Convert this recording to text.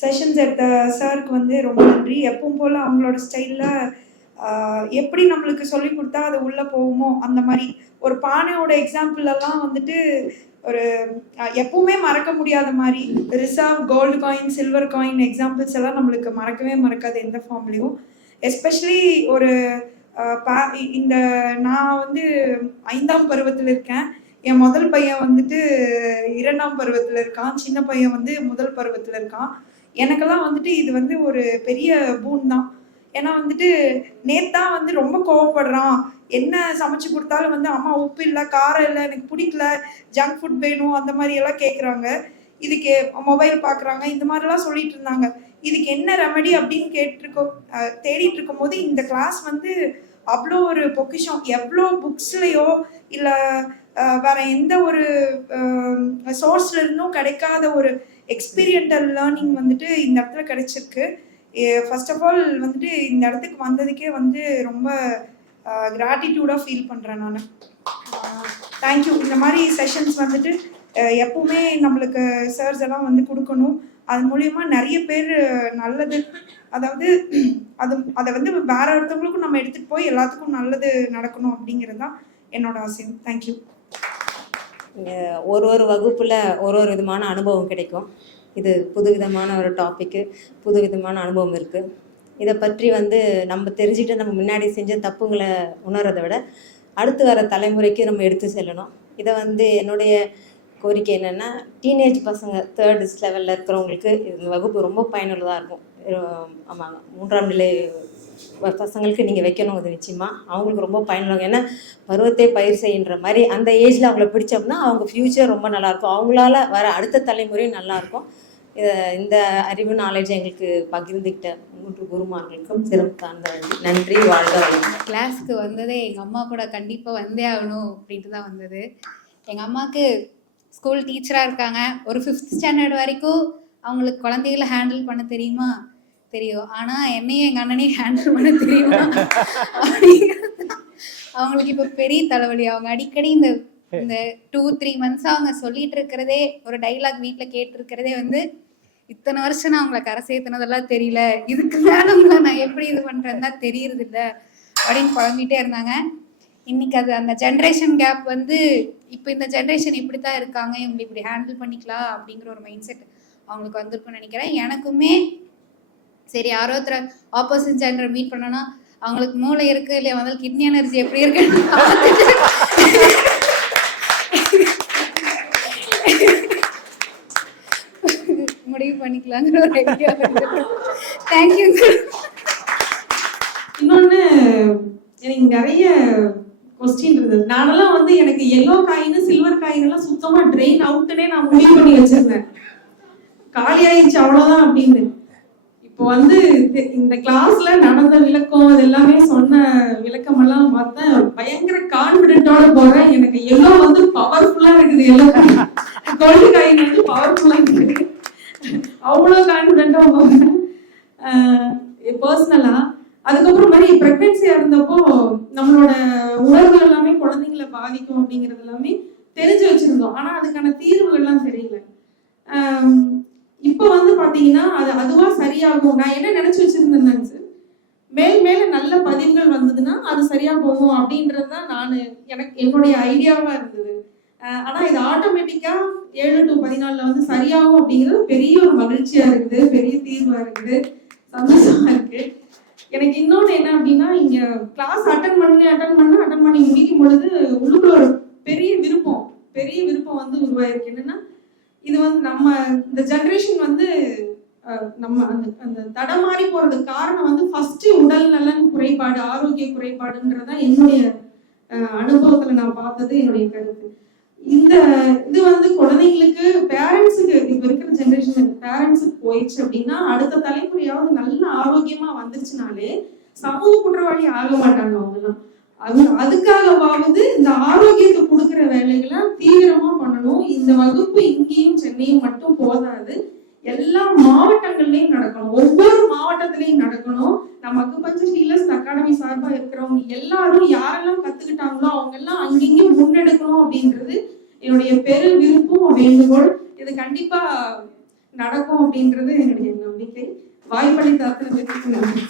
Sessions எடுத்த சாருக்கு வந்து ரொம்ப நன்றி. எப்பவும் போல் அவங்களோட ஸ்டைலில் எப்படி நம்மளுக்கு சொல்லி கொடுத்தா அது உள்ளே போகுமோ அந்த மாதிரி. ஒரு பானையோட எக்ஸாம்பிளெல்லாம் வந்துட்டு ஒரு எப்பவுமே மறக்க முடியாத மாதிரி. Reserve gold coin silver coin examples எல்லாம் நம்மளுக்கு மறக்கவே மறக்காது எந்த ஃபார்ம்லேயும் எஸ்பெஷலி ஒரு பா- இந்த நான் வந்து ஐந்தாம் பருவத்தில் இருக்கேன். என் முதல் பையன் வந்துட்டு இரண்டாம் பருவத்தில் இருக்கான். சின்ன பையன் வந்து முதல் பருவத்தில் இருக்கான். எனக்கெல்லாம் வந்துட்டு இது வந்து ஒரு பெரிய பூன் தான். ஏன்னா வந்துட்டு நேத்தான் வந்து ரொம்ப கோவப்படுறான். என்ன சமைச்சு கொடுத்தாலும் வந்து அம்மா உப்பு இல்லை காரம் இல்லை எனக்கு பிடிக்கல ஜங்க் ஃபுட் வேணும் அந்த மாதிரி எல்லாம் கேட்குறாங்க இதுக்கு மொபைல் பார்க்குறாங்க இந்த மாதிரிலாம் சொல்லிட்டு இருந்தாங்க. இதுக்கு என்ன ரெமெடி அப்படின்னு கேட்டிருக்கோம். தேடிட்டு இருக்கும் போது இந்த கிளாஸ் வந்து அவ்வளோ ஒரு பொக்கிஷம். எவ்வளோ புக்ஸ்லேயோ இல்லை வேற எந்த ஒரு சோர்ஸ்ல இருந்தும் கிடைக்காத ஒரு எக்ஸ்பீரியன்டல் லேர்னிங் வந்துட்டு இந்த இடத்துல கிடைச்சிருக்கு. ஃபர்ஸ்ட் ஆஃப் ஆல் வந்துட்டு இந்த இடத்துக்கு வந்ததுக்கே வந்து ரொம்ப கிராட்டிடியூடாக ஃபீல் பண்ணுறேன் நான். தேங்க்யூ இந்த மாதிரி செஷன்ஸ் வந்துட்டு எப்பவுமே நம்மளுக்கு சர்ஸ் எல்லாம் வந்து கொடுக்கணும். அது மூலயமா நிறைய பேர் நல்லது அதாவது அது அதை வந்து வேற ஒருத்தவங்களுக்கும் நம்ம எடுத்துகிட்டு போய் எல்லாத்துக்கும் நல்லது நடக்கணும் அப்படிங்கிறது தான் என்னோட ஆசையம். தேங்க்யூ ஒரு ஒரு வகுப்பில் ஒரு ஒரு விதமான அனுபவம் கிடைக்கும். இது புதுவிதமான ஒரு டாப்பிக்கு புது விதமான அனுபவம் இருக்குது இதை பற்றி வந்து நம்ம தெரிஞ்சுக்கிட்டு நம்ம முன்னாடி செஞ்ச தப்புங்களை உணர்றதை விட அடுத்து வர தலைமுறைக்கு நம்ம எடுத்து செல்லணும். இதை வந்து என்னுடைய கோரிக்கை என்னென்னா டீனேஜ் பசங்க தேர்ட் லெவலில் இருக்கிறவங்களுக்கு இந்த வகுப்பு ரொம்ப பயனுள்ளதாக இருக்கும். ஆமாங்க மூன்றாம் நிலை பசங்களுக்கு நீங்கள் வைக்கணும் அது நிச்சயமாக அவங்களுக்கு ரொம்ப பயனுள்ளவங்க. ஏன்னா பருவத்தை பயிர் செய்கின்ற மாதிரி அந்த ஏஜில் அவங்கள பிடிச்சோம்னா அவங்க ஃப்யூச்சர் ரொம்ப நல்லாயிருக்கும். அவங்களால வர அடுத்த தலைமுறையும் நல்லாயிருக்கும். இதை இந்த அறிவு நாலேஜ் எங்களுக்கு பகிர்ந்துக்கிட்ட மூன்று குருமார்களுக்கும் சிறப்பு சார்ந்த நன்றி. வாழ்க வளமுடன். கிளாஸ்க்கு வந்ததே எங்கள் அம்மா கூட கண்டிப்பாக வந்தே ஆகணும் அப்படின்ட்டு தான் வந்தது. எங்கள் அம்மாவுக்கு ஸ்கூல் டீச்சராக இருக்காங்க. ஒரு ஃபிஃப்த் ஸ்டாண்டர்ட் வரைக்கும் அவங்களுக்கு குழந்தைகளை ஹேண்டில் பண்ண தெரியுமா? தெரியும். ஆனா என்னையும் எங்க அண்ணனையும் ஹேண்டில் பண்ண தெரியுமா? அப்படிங்கிறது அவங்களுக்கு இப்போ பெரிய தலைவலி. அவங்க அடிக்கடி இந்த இந்த டூ த்ரீ மந்த்ஸ் அவங்க சொல்லிட்டு இருக்கிறதே ஒரு டைலாக் வீட்ல கேட்டு இருக்கிறதே வந்து இத்தனை வருஷம் நான் அவங்கள கரை சேர்த்துனதெல்லாம் தெரியல. இதுக்கு மேல உங்களை நான் எப்படி இது பண்றேன்னா தெரியறது இல்ல அப்படின்னு குழம்பிட்டே இருந்தாங்க. இன்னைக்கு அது அந்த ஜென்ரேஷன் கேப் வந்து இப்போ இந்த ஜென்ரேஷன் இப்படி தான் இருக்காங்க. இவங்க இப்படி ஹேண்டில் பண்ணிக்கலாம் அப்படிங்கிற ஒரு மைண்ட் செட் அவங்களுக்கு வந்திருக்கும்னு நினைக்கிறேன். எனக்குமே சரி யாரோ ஒருத்தர் ஆப்போசிட் ஜெண்டர் மீட் பண்ணோன்னா அவங்களுக்கு மூளை இருக்கு இல்லையா? வந்தாலும் கிட்னி எனர்ஜி எப்படி இருக்குன்னு முடிவு பண்ணிக்கலாங்கிற ஒரு ஐடியா தேங்க்யூ இன்னொன்னு எனக்கு நிறைய கொஸ்டின் இருந்தது நானெல்லாம் வந்து எனக்கு எல்லோ காயின் சில்வர் காயின் எல்லாம் சுத்தமா ட்ரெயின் அவுட்டுனே நான் முடிவு பண்ணி வச்சிருந்தேன். காலி ஆயிடுச்சு அவ்வளவுதான் அப்படின்னு. இப்போ வந்து இந்த கிளாஸ்ல நடந்த விளக்கம் அது எல்லாமே சொன்ன விளக்கமெல்லாம் பார்த்தேன். பயங்கர கான்பிடென்ட்டோட போறேன். எனக்கு எல்லோ வந்து பவர்ஃபுல்லா இருக்குது எல்லோ கோல்டு காயின் வந்து பவர்ஃபுல்லா இருக்குது. அவ்வளோ கான்பிடென்ட்டா போறேன். பர்சனலா அதுக்கப்புறம் மாதிரி பிரெக்னன்சியா இருந்தப்போ நம்மளோட உணர்வு எல்லாமே குழந்தைங்களை பாதிக்கும் அப்படிங்கிறது எல்லாமே தெரிஞ்சு வச்சிருந்தோம். ஆனா அதுக்கான தீர்வுகள்லாம் தெரியல. ஆம், இப்போ வந்து பாத்தீங்கன்னா அது அதுவா சரியாகும். நான் என்ன நினைச்சு வச்சிருந்தேன் சார் மேல் மேல நல்ல பதிவுகள் வந்ததுன்னா அது சரியா போகும் அப்படின்றது தான் நான் எனக்கு என்னுடைய ஐடியாவா இருந்தது. ஆனா இது ஆட்டோமேட்டிக்கா ஏழு டு பதினாலுல வந்து சரியாகும் அப்படிங்கிறது பெரிய ஒரு மகிழ்ச்சியா இருக்குது. பெரிய தீர்வா இருக்குது. சந்தோஷமா இருக்கு. எனக்கு இன்னொன்று என்ன அப்படின்னா இங்க கிளாஸ் அட்டன் பண்ணி அட்டன் பண்ண அட்டன் பண்ணி முடிக்கும் பொழுது உள்ளுக்குள்ள ஒரு பெரிய விருப்பம் பெரிய விருப்பம் வந்து உருவாயிருக்கு. என்னன்னா இது வந்து நம்ம இந்த ஜென்ரேஷன் வந்து நம்ம அந்த அந்த தடமாறி போறதுக்கு காரணம் வந்து ஃபர்ஸ்ட் உடல் நலன் குறைபாடு ஆரோக்கிய குறைபாடுன்றதான் என்னுடைய அஹ், அனுபவத்துல நான் பார்த்தது என்னுடைய கருத்து. இந்த இது வந்து குழந்தைங்களுக்கு பேரண்ட்ஸுக்கு இப்ப இருக்கிற ஜென்ரேஷன் பேரண்ட்ஸுக்கு போயிடுச்சு அப்படின்னா அடுத்த தலைமுறையாவது நல்ல ஆரோக்கியமா வந்துருச்சுனாலே சமூக குற்றவாளி ஆக மாட்டாங்க அவங்கெல்லாம். அது அதுக்காகவாவது இந்த ஆரோக்கியத்தை கொடுக்குற வேலைகளை தீவிர பண்ணணும் இந்த வகுப்பு இங்கேயும் சென்னையும் மட்டும் போதாது. எல்லா மாவட்டங்கள்லயும் நடக்கணும். ஒவ்வொரு மாவட்டத்திலையும் நடக்கணும். நம்ம அக்குபஞ்சர் ஹீலர்ஸ் அகாடமி சார்பா இருக்கிறவங்க எல்லாரும் யாரெல்லாம் கத்துக்கிட்டாங்களோ அவங்க எல்லாம் அங்கேயும் முன்னெடுக்கணும் அப்படின்றது என்னுடைய பெரு விருப்பம் வேண்டுகோள் இது கண்டிப்பா நடக்கும் அப்படின்றது என்னுடைய நம்பிக்கை. வாய்ப்பளித்த அத்தனை பேருக்கு நன்றி.